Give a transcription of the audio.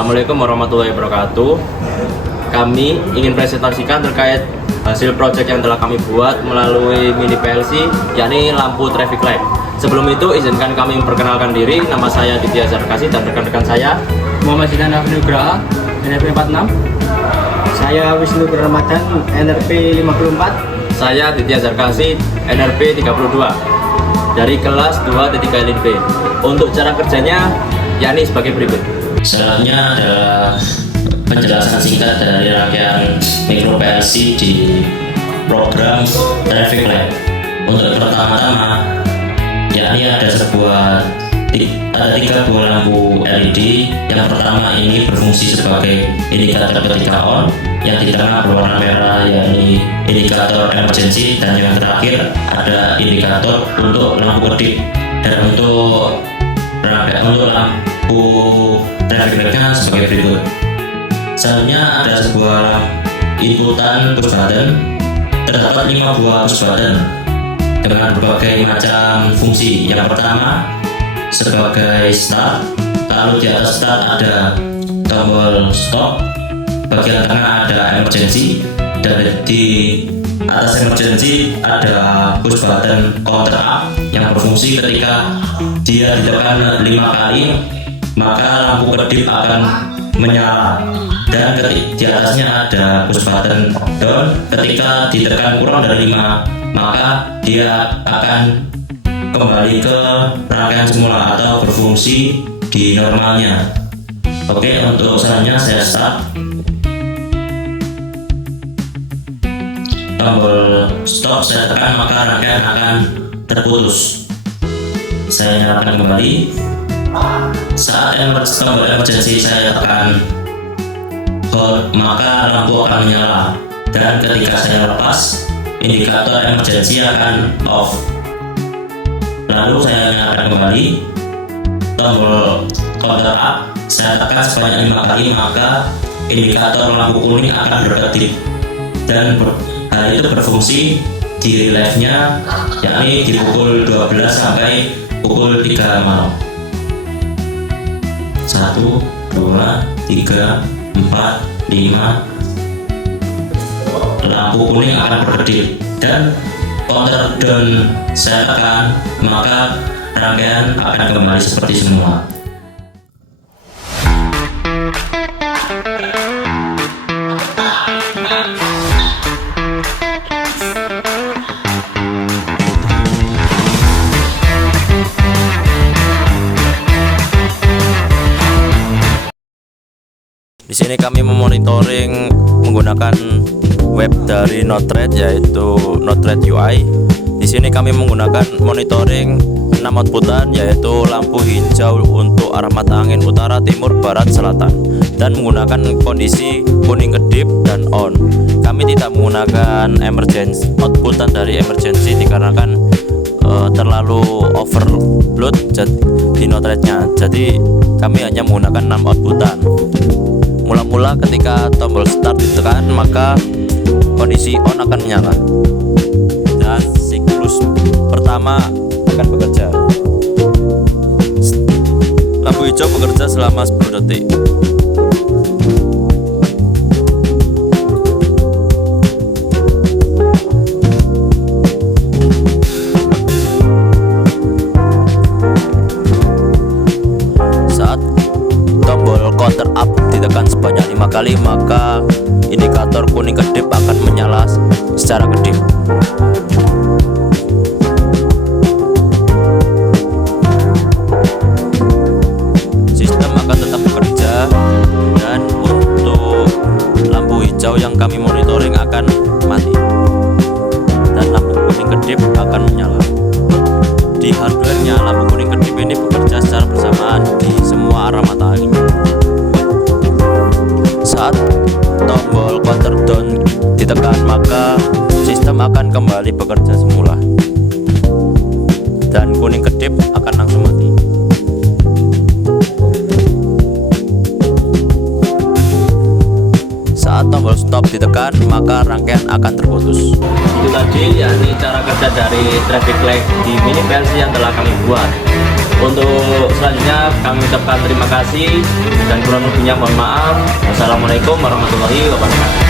Assalamualaikum warahmatullahi wabarakatuh. Kami ingin presentasikan terkait hasil proyek yang telah kami buat melalui mini PLC, yakni lampu traffic light. Sebelum itu, izinkan kami memperkenalkan diri. Nama saya Ditya Zarkasi dan rekan-rekan saya Muhammad Zidan Afnugraha, NRP 46. Saya Wisnu Ramadan, NRP 54. Saya Ditya Zarkasi, NRP 32 dari kelas 2.3 B. Untuk cara kerjanya yakni sebagai berikut. Selanjutnya adalah penjelasan singkat dari rangkaian mikro PLC di program traffic light. Untuk pertama-tama, yakni ada tiga buah lampu LED. Yang pertama ini berfungsi sebagai indikator ketika on, yang di tengah berwarna merah yakni indikator emergency, dan yang terakhir ada indikator untuk lampu kedip. Dan untuk lampu traffic light-nya sebagai berikut. Selanjutnya ada sebuah inputan push button. Terdapat 5 buah push button dengan berbagai macam fungsi. Yang pertama sebagai start, lalu di atas start ada tombol stop, bagian tengah ada emergency, dan di atas emergency ada push button counter up yang berfungsi ketika dia ditekan 5 kali maka lampu kedip akan menyala, dan di atasnya ada push button down. Ketika ditekan kurang dari 5 maka dia akan kembali ke rangkaian semula atau berfungsi di normalnya. Oke, untuk selanjutnya saya start. Tombol stop saya tekan maka rangkaian akan terputus. Saya nyalakan kembali. Saat tombol emergency saya tekan hold maka lampu akan menyala, dan ketika saya lepas indikator emergency akan off. Lalu saya nyalakan kembali. Tombol counter up saya tekan sebanyak 5 kali maka indikator lampu kuning akan berkedip, dan hal itu berfungsi di relive-nya yakni di pukul 12 sampai pukul 3 malam. 1, 2, 3, 4, 5. Lampu kuning akan berkedip, dan counter down saya tekan maka rangkaian akan kembali seperti semula. Di sini kami memonitoring menggunakan web dari Node-RED, yaitu Node-RED UI. Di sini kami menggunakan monitoring 6 outputan, yaitu lampu hijau untuk arah mata angin utara, timur, barat, selatan, dan menggunakan kondisi kuning kedip dan on. Kami tidak menggunakan emergency outputan dari emergency dikarenakan terlalu overload di Node-RED-nya. Jadi kami hanya menggunakan 6 outputan. Mula-mula ketika tombol start ditekan maka kondisi on akan menyala, dan siklus pertama akan bekerja. Lampu hijau bekerja selama 10 detik. Saat tombol counter up ditekan sebanyak 5 kali maka indikator kuning kedip akan menyala secara kedip. Sistem akan tetap bekerja, dan untuk lampu hijau yang kami monitoring akan mati, dan lampu kuning kedip akan menyala. Di hardware-nya lampu kuning kedip ini bekerja secara bersamaan di semua arah mata angin. Saat tombol counter down ditekan maka sistem akan kembali bekerja semula, dan kuning kedip akan langsung mati. Saat tombol stop ditekan maka rangkaian akan terputus. Itu tadi yakni cara kerja dari traffic light di mini PLC yang telah kami buat. Untuk selanjutnya kami ucapkan terima kasih dan kurang lebihnya mohon maaf. Wassalamualaikum warahmatullahi wabarakatuh.